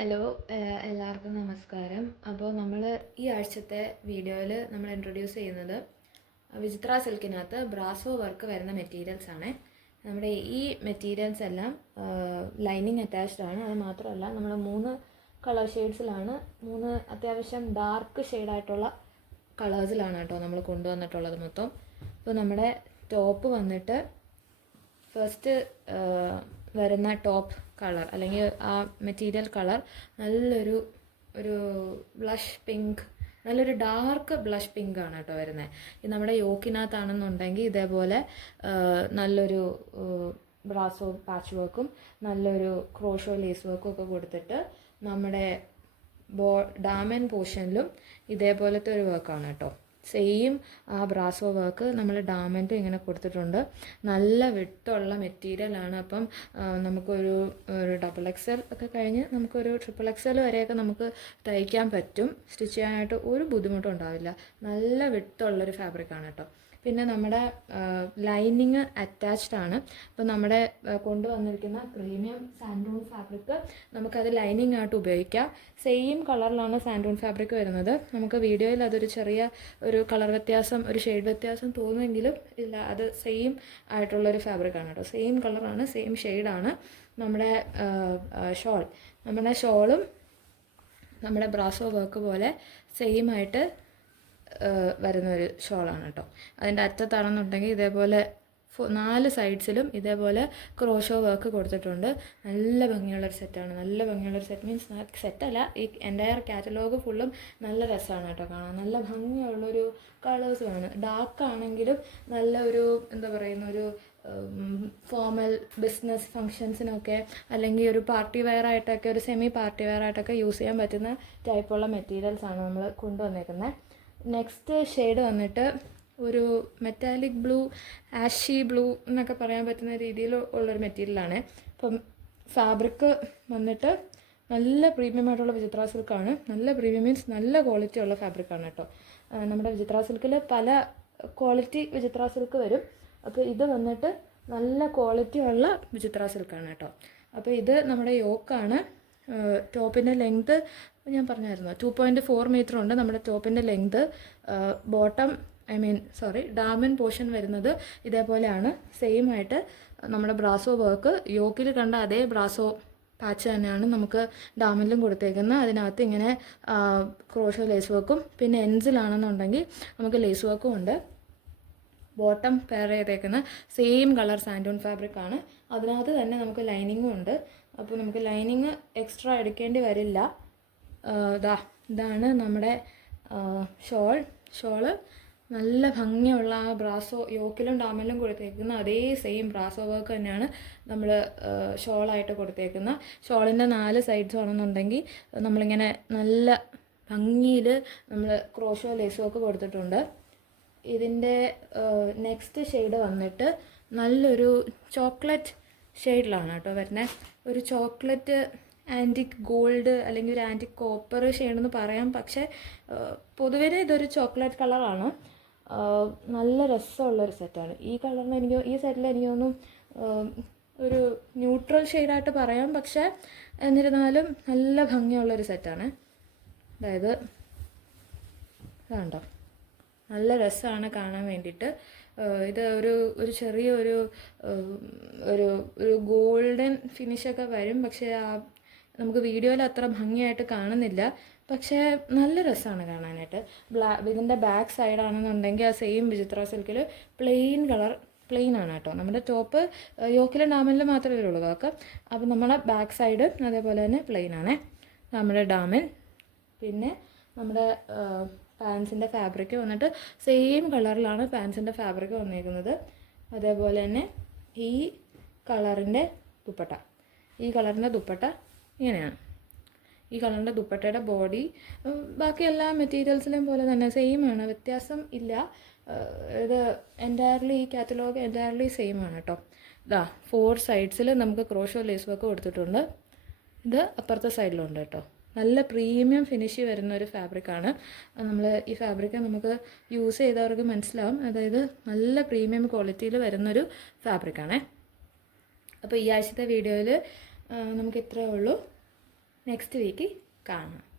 Hello എല്ലാവർക്കും നമസ്കാരം. അപ്പോൾ നമ്മൾ ഈ ആഴ്ചത്തെ വീഡിയോയിൽ നമ്മൾ ഇൻട്രൊഡ്യൂസ് ചെയ്യുന്നത് വിചിത്ര സിൽക്കിനകത്ത് ബ്രാസോ വർക്ക് വരുന്ന മെറ്റീരിയൽസ് ആണ്. നമ്മുടെ ഈ മെറ്റീരിയൽസ് എല്ലാം ലൈനിങ് അറ്റാച്ച്ഡ് ആണ്. അത് മാത്രമല്ല നമ്മൾ 3 കളർ ഷെയ്ഡ്സിലാണ്, 3 അത്യാവശ്യം ഡാർക്ക് ഷെയ്ഡായിട്ടുള്ള കളേഴ്സിലാണ് കേട്ടോ നമ്മൾ കൊണ്ടുവന്നിട്ടുള്ളത് മൊത്തം. അപ്പോൾ നമ്മുടെ ടോപ്പ് വന്നിട്ട് ഫസ്റ്റ് വരുന്ന ടോപ്പ് കളർ അല്ലെങ്കിൽ ആ മെറ്റീരിയൽ കളർ നല്ലൊരു ബ്ലഷ് പിങ്ക്, നല്ലൊരു ഡാർക്ക് ബ്ലഷ് പിങ്ക് ആണ് കേട്ടോ വരുന്നത്. ഇത് നമ്മുടെ യോക്കിനകത്താണെന്നുണ്ടെങ്കിൽ ഇതേപോലെ നല്ലൊരു ബ്രാസോ പാച്ച് വർക്കും നല്ലൊരു ക്രോഷോ ലേസ് വർക്കും ഒക്കെ കൊടുത്തിട്ട് നമ്മുടെ ഡാമൻ പോർഷനിലും ഇതേപോലത്തെ ഒരു വർക്കാണ് കേട്ടോ. സെയിം ആ ബ്രാസോ വർക്ക് നമ്മൾ ഡാമൻറ്റും ഇങ്ങനെ കൊടുത്തിട്ടുണ്ട്. നല്ല വിട്ടുള്ള മെറ്റീരിയലാണ്. അപ്പം നമുക്കൊരു XXL ഒക്കെ കഴിഞ്ഞ് നമുക്കൊരു XXL വരെയൊക്കെ നമുക്ക് തയ്ക്കാൻ പറ്റും. സ്റ്റിച്ച് ചെയ്യാനായിട്ട് ഒരു ബുദ്ധിമുട്ടും ഉണ്ടാവില്ല. നല്ല വിട്ടുള്ളൊരു ഫാബ്രിക്കാണ് കേട്ടോ. പിന്നെ നമ്മുടെ ലൈനിങ് അറ്റാച്ച്ഡ് ആണ്. അപ്പോൾ നമ്മുടെ കൊണ്ടുവന്നിരിക്കുന്ന പ്രീമിയം സാൻഡൂൺ ഫാബ്രിക് നമുക്കത് ലൈനിങ് ആയിട്ട് ഉപയോഗിക്കാം. സെയിം കളറിലാണ് സാൻഡൂൺ ഫാബ്രിക് വരുന്നത്. നമുക്ക് വീഡിയോയിൽ അതൊരു ചെറിയ ഒരു കളർ വ്യത്യാസം, ഒരു ഷെയ്ഡ് വ്യത്യാസം തോന്നുമെങ്കിലും ഇല്ല, അത് സെയിം ആയിട്ടുള്ളൊരു ഫാബ്രിക്കാണ് കേട്ടോ. സെയിം കളറാണ്, സെയിം ഷെയ്ഡാണ്. നമ്മുടെ ഷോളും നമ്മുടെ ബ്രാസോ വർക്ക് പോലെ സെയിം ആയിട്ട് വരുന്നൊരു ഷോളാണ് കേട്ടോ. അതിൻ്റെ അറ്റത്താണെന്നുണ്ടെങ്കിൽ ഇതേപോലെ 4 സൈഡ്സിലും ഇതേപോലെ ക്രോഷോ വർക്ക് കൊടുത്തിട്ടുണ്ട്. നല്ല ഭംഗിയുള്ളൊരു സെറ്റാണ്. നല്ല ഭംഗിയുള്ളൊരു സെറ്റ് മീൻസ് സെറ്റല്ല, ഈ എൻ്റയർ കാറ്റലോഗ് ഫുള്ളും നല്ല രസമാണ് കേട്ടോ കാണാൻ. നല്ല ഭംഗിയുള്ളൊരു കളേഴ്സുമാണ്. ഡാർക്കാണെങ്കിലും നല്ല ഒരു എന്താ പറയുന്ന ഒരു ഫോമൽ ബിസിനസ് ഫങ്ഷൻസിനൊക്കെ അല്ലെങ്കിൽ ഒരു പാർട്ടി വെയർ ആയിട്ടൊക്കെ, ഒരു സെമി പാർട്ടി വെയർ ആയിട്ടൊക്കെ യൂസ് ചെയ്യാൻ പറ്റുന്ന ടൈപ്പുള്ള മെറ്റീരിയൽസാണ് നമ്മൾ കൊണ്ടുവന്നേക്കുന്നത്. നെക്സ്റ്റ് ഷെയ്ഡ് വന്നിട്ട് ഒരു മെറ്റാലിക് ബ്ലൂ, ആഷി ബ്ലൂ എന്നൊക്കെ പറയാൻ പറ്റുന്ന രീതിയിൽ ഉള്ളൊരു മെറ്റീരിയലാണ്. അപ്പം ഫാബ്രിക് വന്നിട്ട് നല്ല പ്രീമിയം ആയിട്ടുള്ള വിചിത്ര സിൽക്കാണ്. നല്ല പ്രീമിയം മീൻസ് നല്ല ക്വാളിറ്റി ഉള്ള ഫാബ്രിക്കാണ് കേട്ടോ. നമ്മുടെ വിചിത്ര സിൽക്കിൽ പല ക്വാളിറ്റി വിചിത്ര സിൽക്ക് വരും. അപ്പോൾ ഇത് വന്നിട്ട് നല്ല ക്വാളിറ്റി ഉള്ള വിചിത്ര സിൽക്കാണ് കേട്ടോ. അപ്പോൾ ഇത് നമ്മുടെ യോക്കാണ്. ടോപ്പിൻ്റെ ലെങ്ത് ഞാൻ പറഞ്ഞായിരുന്നു 2.4 മീറ്റർ ഉണ്ട് നമ്മുടെ ടോപ്പിൻ്റെ ലെങ്ത്. ഡാമൻ പോർഷൻ വരുന്നത് ഇതേപോലെയാണ്. സെയിം ആയിട്ട് നമ്മുടെ ബ്രാസോ വർക്ക് യോക്കിൽ കണ്ട അതേ ബ്രാസോ പാച്ച് തന്നെയാണ് നമുക്ക് ഡാമനിലും കൊടുത്തേക്കുന്നത്. അതിനകത്ത് ഇങ്ങനെ ക്രോഷോ ലേസ് വർക്കും പിന്നെ എൻസിലാണെന്നുണ്ടെങ്കിൽ നമുക്ക് ലേസ് വർക്കും ഉണ്ട്. ബോട്ടം പെയർ ചെയ്തേക്കുന്ന സെയിം കളർ സാൻഡൂൺ ഫാബ്രിക്കാണ്. അതിനകത്ത് തന്നെ നമുക്ക് ലൈനിങ്ങും ഉണ്ട്. അപ്പോൾ നമുക്ക് ലൈനിങ് എക്സ്ട്രാ എടുക്കേണ്ടി വരില്ല. ഇതാണ് നമ്മുടെ ഷോള്. നല്ല ഭംഗിയുള്ള ആ ബ്രാസോ യോക്കിലും ഡാമനിലും കൊടുത്തേക്കുന്ന അതേ സെയിം ബ്രാസോ വർക്ക് തന്നെയാണ് നമ്മൾ ഷോളായിട്ട് കൊടുത്തേക്കുന്ന. ഷോളിൻ്റെ 4 സൈഡ്സ് ആണെന്നുണ്ടെങ്കിൽ നമ്മളിങ്ങനെ നല്ല ഭംഗിയിൽ നമ്മൾ ക്രോഷോ ലേസ് വർക്ക് കൊടുത്തിട്ടുണ്ട്. ഇതിൻ്റെ നെക്സ്റ്റ് ഷെയ്ഡ് വന്നിട്ട് നല്ലൊരു ചോക്ലേറ്റ് ഷെയ്ഡിലാണ് കേട്ടോ വരുന്നത്. ഒരു ചോക്ലേറ്റ് ആൻറ്റിക് ഗോൾഡ് അല്ലെങ്കിൽ ഒരു ആൻറ്റിക് കോപ്പർ ഷെയ്ഡെന്ന് പറയാം. പക്ഷേ പൊതുവേ ഇതൊരു ചോക്ലേറ്റ് കളറാണ്. നല്ല രസമുള്ളൊരു സെറ്റാണ്. ഈ സെറ്റിൽ എനിക്ക് തോന്നുന്നു ഒരു ന്യൂട്രൽ ഷെയ്ഡായിട്ട് പറയാം. പക്ഷേ എന്നിരുന്നാലും നല്ല ഭംഗിയുള്ളൊരു സെറ്റാണ്. അതായത് കണ്ടോ, നല്ല രസമാണ് കാണാൻ വേണ്ടിയിട്ട്. ഇത് ഒരു ചെറിയൊരു ഒരു ഗോൾഡൻ ഫിനിഷൊക്കെ വരും. പക്ഷേ നമുക്ക് വീഡിയോയിൽ അത്ര ഭംഗിയായിട്ട് കാണുന്നില്ല. പക്ഷേ നല്ല രസമാണ് കാണാനായിട്ട്. ഇതിൻ്റെ ബാക്ക് സൈഡാണെന്നുണ്ടെങ്കിൽ ആ സെയിം വിചിത്ര സിൽക്കിൽ പ്ലെയിൻ ആണ് കേട്ടോ. നമ്മുടെ ടോപ്പ് യോക്കിലും ഡാമനിലും മാത്രമേ വരുള്ളൂ വർക്ക്. അപ്പോൾ നമ്മുടെ ബാക്ക് സൈഡ് അതേപോലെ തന്നെ പ്ലെയിൻ ആണ് നമ്മുടെ ഡാമൻ. പിന്നെ നമ്മുടെ പാൻസിൻ്റെ ഫാബ്രിക് വന്നിട്ട് സെയിം കളറിലാണ് പാൻസിൻ്റെ ഫാബ്രിക് വന്നിരിക്കുന്നത്. അതേപോലെ തന്നെ ഈ കളറിൻ്റെ ദുപ്പട്ട ഇങ്ങനെയാണ്. ഈ കളറിൻ്റെ ദുപ്പട്ടയുടെ ബോഡി ബാക്കി എല്ലാ മെറ്റീരിയൽസിലെയും പോലെ തന്നെ സെയിം ആണ്, വ്യത്യാസം ഇല്ല. ഇത് ഈ കാറ്റലോഗ് എൻറ്റയർലി സെയിം ആണ് കേട്ടോ. 4 സൈഡ്സിൽ നമുക്ക് ക്രോഷോ ലേസ് വർക്ക് കൊടുത്തിട്ടുണ്ട്. ഇത് അപ്പുറത്തെ സൈഡിലുണ്ട് കേട്ടോ. നല്ല പ്രീമിയം ഫിനിഷ് വരുന്ന ഒരു ഫാബ്രിക്കാണ്. ഈ ഫാബ്രിക്ക് നമുക്ക് യൂസ് ചെയ്തവർക്ക് മനസ്സിലാവും. അതായത് നല്ല പ്രീമിയം ക്വാളിറ്റിയിൽ വരുന്നൊരു ഫാബ്രിക്കാണേ. അപ്പോൾ ഈ ആഴ്ചത്തെ വീഡിയോയിൽ നമുക്ക് ഇത്രയേ ഉള്ളൂ. നെക്സ്റ്റ് വീക്ക് കാണാം.